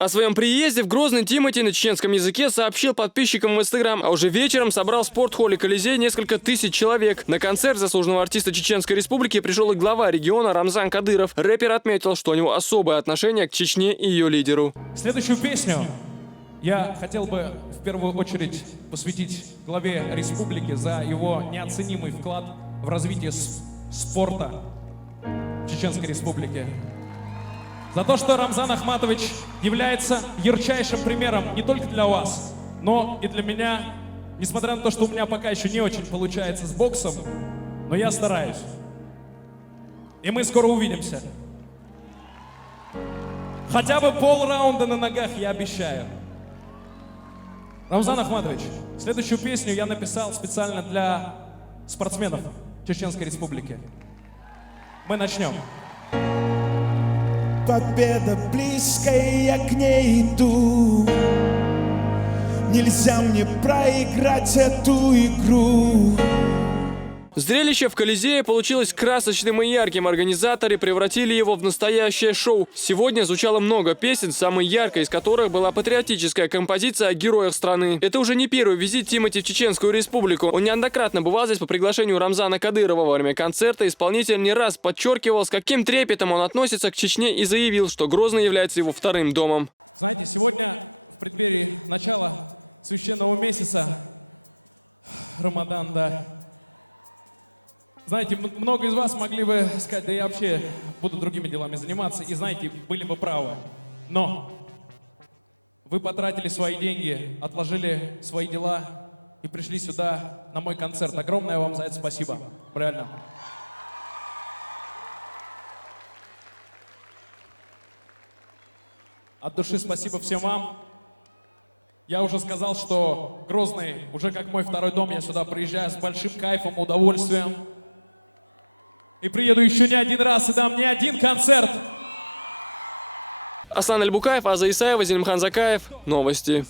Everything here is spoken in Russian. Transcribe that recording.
О своем приезде в Грозный Тимати на чеченском языке сообщил подписчикам в Инстаграм, а уже вечером собрал в спортхолле Колизей несколько тысяч человек. На концерт заслуженного артиста Чеченской Республики пришел и глава региона Рамзан Кадыров. Рэпер отметил, что у него особое отношение к Чечне и ее лидеру. Следующую песню я хотел бы в первую очередь посвятить главе республики за его неоценимый вклад в развитие спорта Чеченской Республики. За то, что Рамзан Ахматович является ярчайшим примером не только для вас, но и для меня, несмотря на то, что у меня пока еще не очень получается с боксом, но я стараюсь. И мы скоро увидимся. Хотя бы полраунда на ногах, я обещаю. Рамзан Ахматович, следующую песню я написал специально для спортсменов Чеченской Республики. Мы начнем. Победа близкая, я к ней иду. Нельзя мне проиграть эту игру. Зрелище в Колизее получилось красочным и ярким. Организаторы превратили его в настоящее шоу. Сегодня звучало много песен, самой яркой из которых была патриотическая композиция о героях страны. Это уже не первый визит Тимати в Чеченскую Республику. Он неоднократно бывал здесь по приглашению Рамзана Кадырова. Во время концерта исполнитель не раз подчеркивал, с каким трепетом он относится к Чечне, и заявил, что Грозный является его вторым домом. Знаете, сегодня в преддверии начала священного месяца Рамадан, да. Знаете, много из вас могли бы сказать, да я вообще буду другими делами заниматься, и знаете, были бы правы. Но вы потратили свои деньги, отложили свои дела и пришли сюда на мой концерт. Огромное вам за это спасибо. Реально. От души спасибо всем вам. Я уже сказал, что Грозный уже как мой второй дом. Я сюда приезжаю с большим кайфом, удовольствием. И приеду еще не один раз и дам не один концерт. Аслан Альбукаев, Аза Исаева, Зелимхан Закаев. Новости.